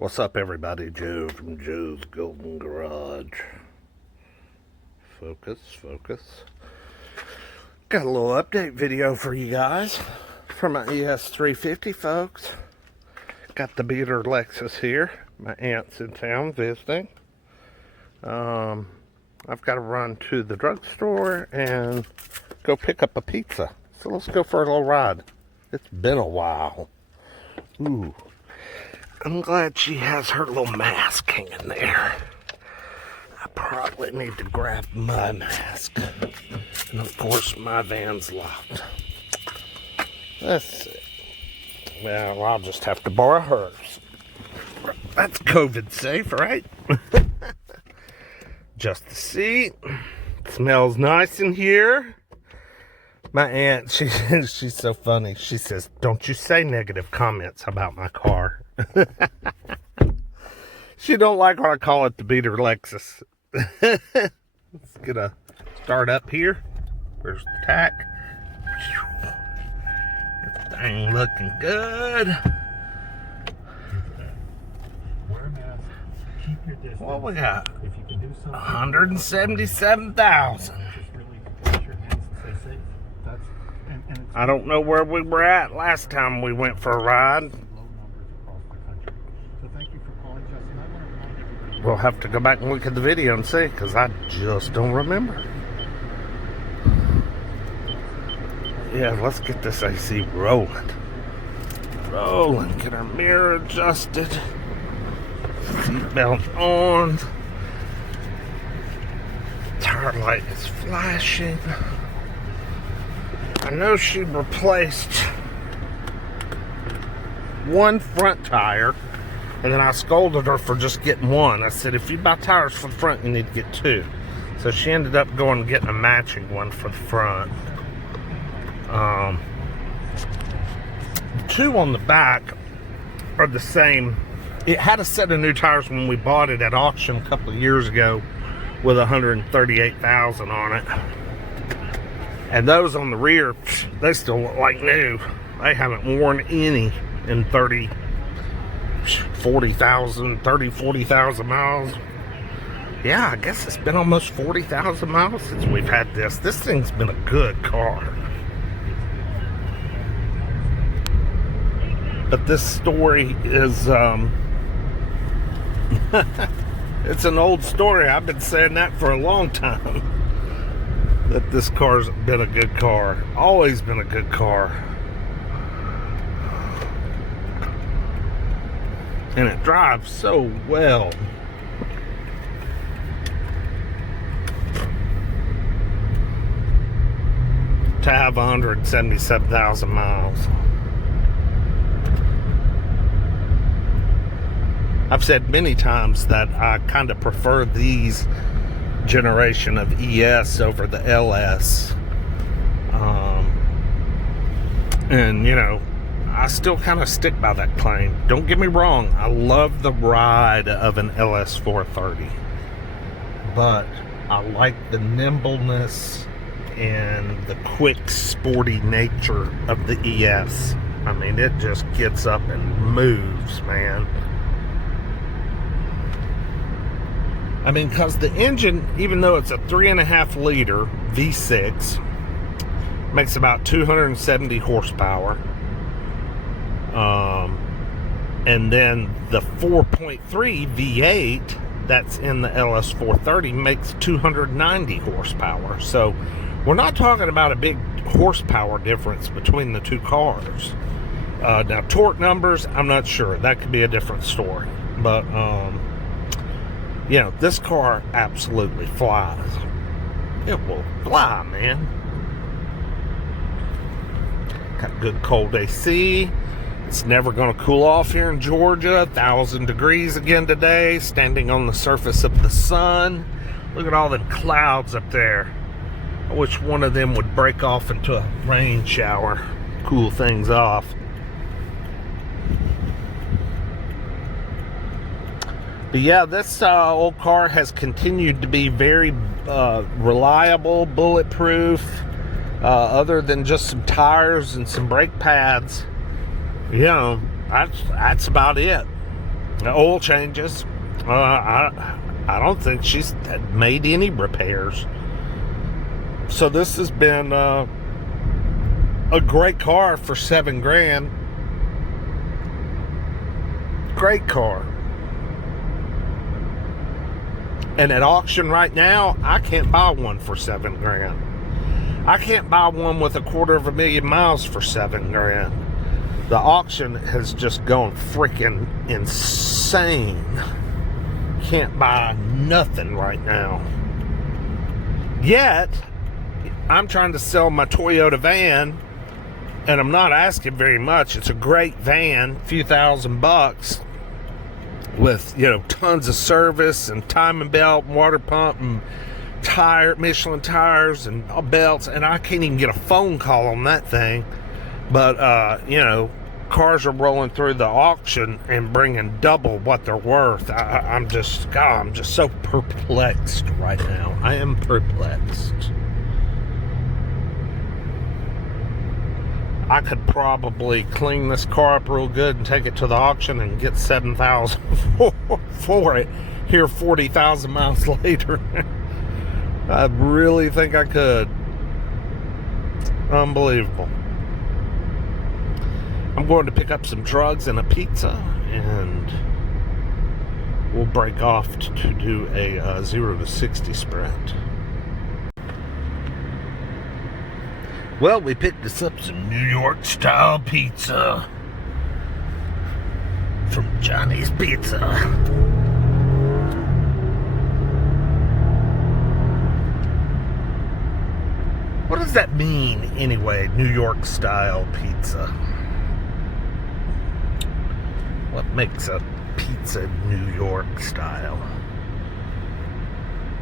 What's up, everybody? Joe from Joe's Golden Garage. Focus. Got a little update video for you guys for my ES350, folks. Got the beater Lexus here. My aunt's in town visiting. I've got to run to the drugstore and go pick up a pizza. So let's go for a little ride. It's been a while. Ooh. I'm glad she has her little mask hanging there. I probably need to grab my mask. And of course, my van's locked. Let's see. Well, I'll just have to borrow hers. That's COVID safe, right? Just the seat. Smells nice in here. My aunt, she's so funny. She says, "Don't you say negative comments about my car." She don't like when I call it the beater Lexus. Let's get a start up here. Where's the tack? Everything looking good. What we got? 177,000. I don't know where we were at last time we went for a ride. We'll have to go back and look at the video and see, because I just don't remember. Yeah, let's get this AC rolling. Get our mirror adjusted. Seatbelt on. Tire light is flashing. I know she replaced one front tire, and then I scolded her for just getting one. I said, if you buy tires for the front, you need to get two. So she ended up going and getting a matching one for the front. Two on the back are the same. It had a set of new tires when we bought it at auction a couple of years ago with 138,000 on it. And those on the rear, they still look like new. They haven't worn any in 40,000 miles. Yeah, I guess it's been almost 40,000 miles since we've had this. This thing's been a good car. But this story is, it's an old story. I've been saying that for a long time. That this car's been a good car. Always been a good car. And it drives so well. To have 177,000 miles. I've said many times that I kind of prefer these generation of ES over the LS. And you know, I still kind of stick by that claim. Don't get me wrong, I love the ride of an LS 430, but I like the nimbleness and the quick, sporty nature of the ES. I mean, it just gets up and moves, man. I mean, because the engine, even though it's a 3.5 liter V6, makes about 270 horsepower. And then the 4.3 V8 that's in the LS 430 makes 290 horsepower. So we're not talking about a big horsepower difference between the two cars. Now, torque numbers, I'm not sure. That could be a different story. But, you know, this car absolutely flies. It will fly, man. Got good cold AC. It's never going to cool off here in Georgia. 1,000 degrees again today, standing on the surface of the sun. Look at all them clouds up there. I wish one of them would break off into a rain shower, cool things off. But yeah, this old car has continued to be very reliable, bulletproof. Other than just some tires and some brake pads, you know, that's about it. Oil changes. I don't think she's made any repairs. So this has been a great car for $7,000. Great car. And at auction right now, I can't buy one for $7,000. I can't buy one with 250,000 miles for $7,000. The auction has just gone freaking insane. Can't buy nothing right now. Yet, I'm trying to sell my Toyota van, and I'm not asking very much. It's a great van, a few $1,000 with, tons of service and timing belt, and water pump, and Michelin tires, and belts, and I can't even get a phone call on that thing. But, cars are rolling through the auction and bringing double what they're worth. I'm just so perplexed right now. I am perplexed. I could probably clean this car up real good and take it to the auction and get $7,000 for it here 40,000 miles later. I really think I could. Unbelievable. I'm going to pick up some drugs and a pizza, and we'll break off to do a 0 to 60 sprint. Well, we picked us up some New York style pizza from Johnny's Pizza. What does that mean anyway, New York style pizza? What makes a pizza New York style?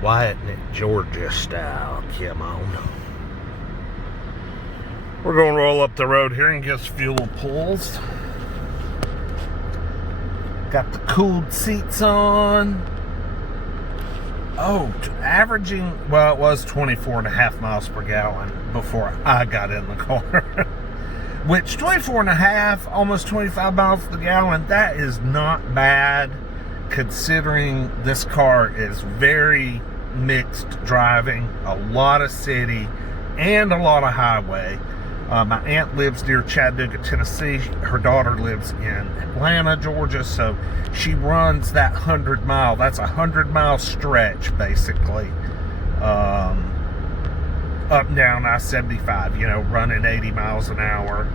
Why isn't it Georgia style? Come on. We're going to roll up the road here and get fuel pulls. Got the cooled seats on. Oh, averaging, well, it was 24.5 miles per gallon before I got in the car. Which, 24.5, almost 25 miles per gallon, that is not bad, considering this car is very mixed driving, a lot of city and a lot of highway. My aunt lives near Chattanooga, Tennessee. Her daughter lives in Atlanta, Georgia, so she runs that 100-mile. That's a 100-mile stretch, basically, up and down I-75, running 80 miles an hour.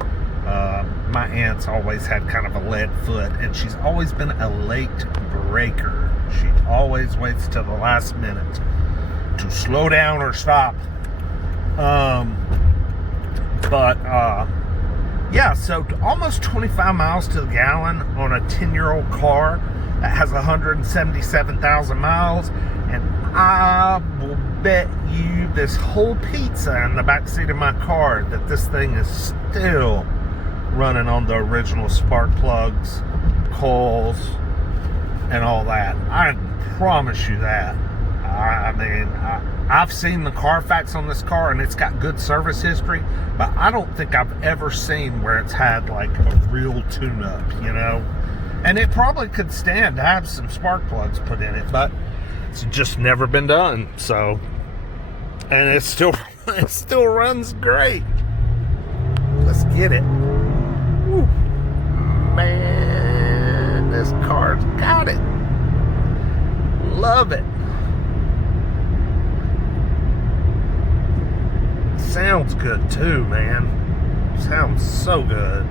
My aunt's always had kind of a lead foot, and she's always been a late breaker. She always waits till the last minute to slow down or stop. Yeah, so almost 25 miles to the gallon on a 10-year-old car that has 177,000 miles, and I will bet you this whole pizza in the backseat of my car that this thing is still running on the original spark plugs, coils, and all that. I promise you that. I've seen the Carfax on this car, and it's got good service history, but I don't think I've ever seen where it's had like a real tune-up, and it probably could stand to have some spark plugs put in it, but it's just never been done. So, and it still runs great. Let's get it. Woo. Man, this car's got it. Love it. Sounds good too, man. Sounds so good.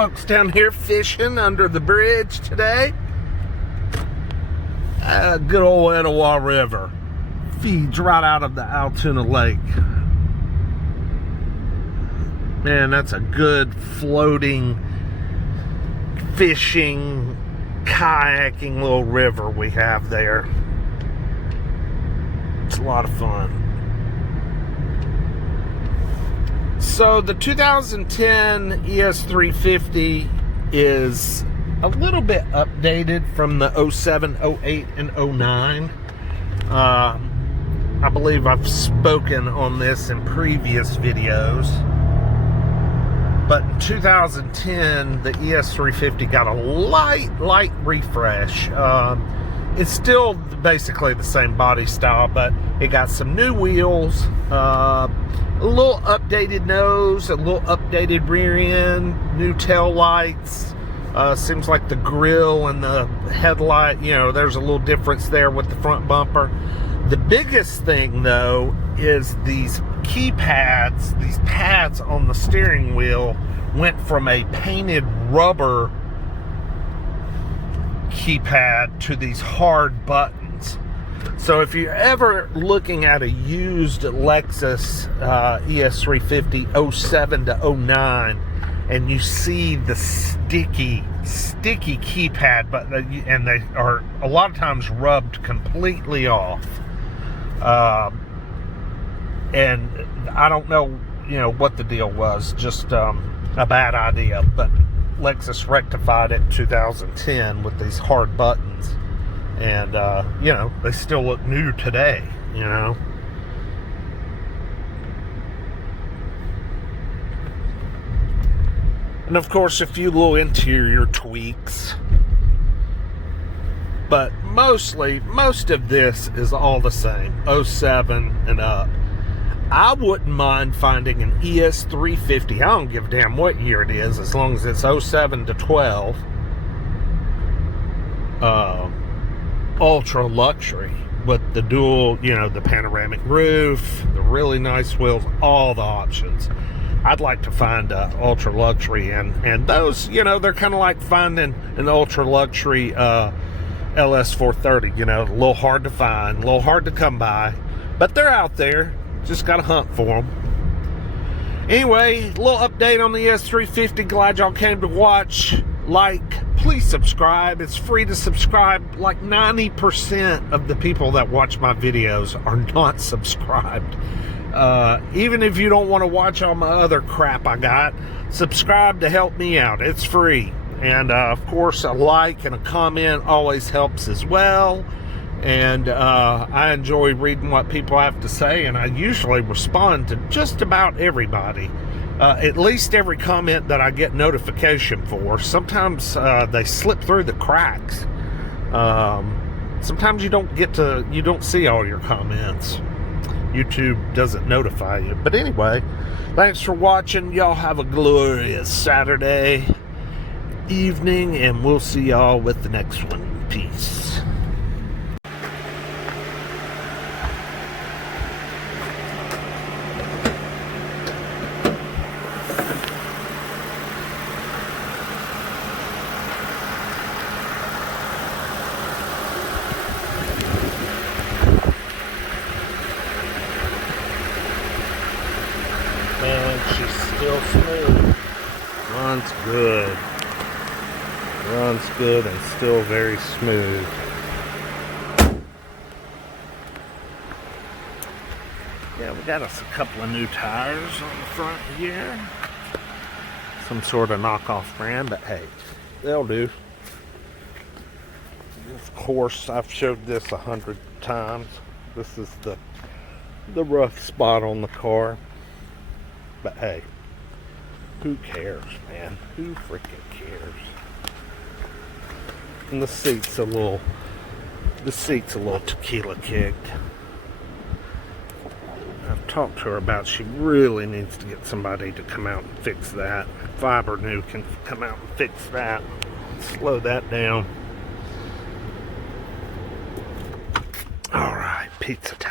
folks down here fishing under the bridge today. Good old Etowah River feeds right out of the Altoona Lake. Man, that's a good floating, fishing, kayaking little river we have there. It's a lot of fun. So the 2010 ES350 is a little bit updated from the 07, 08, and 09. I believe I've spoken on this in previous videos. But in 2010, the ES350 got a light refresh. It's still basically the same body style, but it got some new wheels, a little updated nose, a little updated rear end, new tail lights. Seems like the grille and the headlight, you know, there's a little difference there with the front bumper. The biggest thing, though, is these keypads, these pads on the steering wheel went from a painted rubber keypad to these hard buttons. So if you're ever looking at a used Lexus ES350 07 to 09 and you see the sticky keypad button, and they are a lot of times rubbed completely off, and I don't know, you know, what the deal was, just a bad idea, but Lexus rectified it in 2010 with these hard buttons, and you know, they still look new today, you know. And of course, a few little interior tweaks, but most of this is all the same, 07 and up. I wouldn't mind finding an ES350. I don't give a damn what year it is, as long as it's 07 to 12. Ultra luxury with the dual, you know, the panoramic roof, the really nice wheels, all the options. I'd like to find ultra luxury, and those, you know, they're kind of like finding an ultra luxury LS430. You know, a little hard to find, a little hard to come by, but they're out there. Just gotta hunt for them. Anyway, a little update on the ES350. Glad y'all came to watch. Like, please subscribe. It's free to subscribe. Like 90% of the people that watch my videos are not subscribed. Even if you don't want to watch all my other crap I got, subscribe to help me out. It's free. And of course, a like and a comment always helps as well. And I enjoy reading what people have to say, and I usually respond to just about everybody. At least every comment that I get notification for. Sometimes they slip through the cracks. Sometimes you don't see all your comments. YouTube doesn't notify you. But anyway, thanks for watching. Y'all have a glorious Saturday evening, and we'll see y'all with the next one. Peace. And she's still smooth. Runs good. Runs good and still very smooth. Yeah, we got us a couple of new tires on the front here. Some sort of knockoff brand, but hey, they'll do. Of course, I've showed this 100 times. This is the rough spot on the car. But hey, who cares, man? Who freaking cares? And the seat's a little tequila kicked. I've talked to her about she really needs to get somebody to come out and fix that. Fiber New can come out and fix that. Slow that down. All right, pizza time.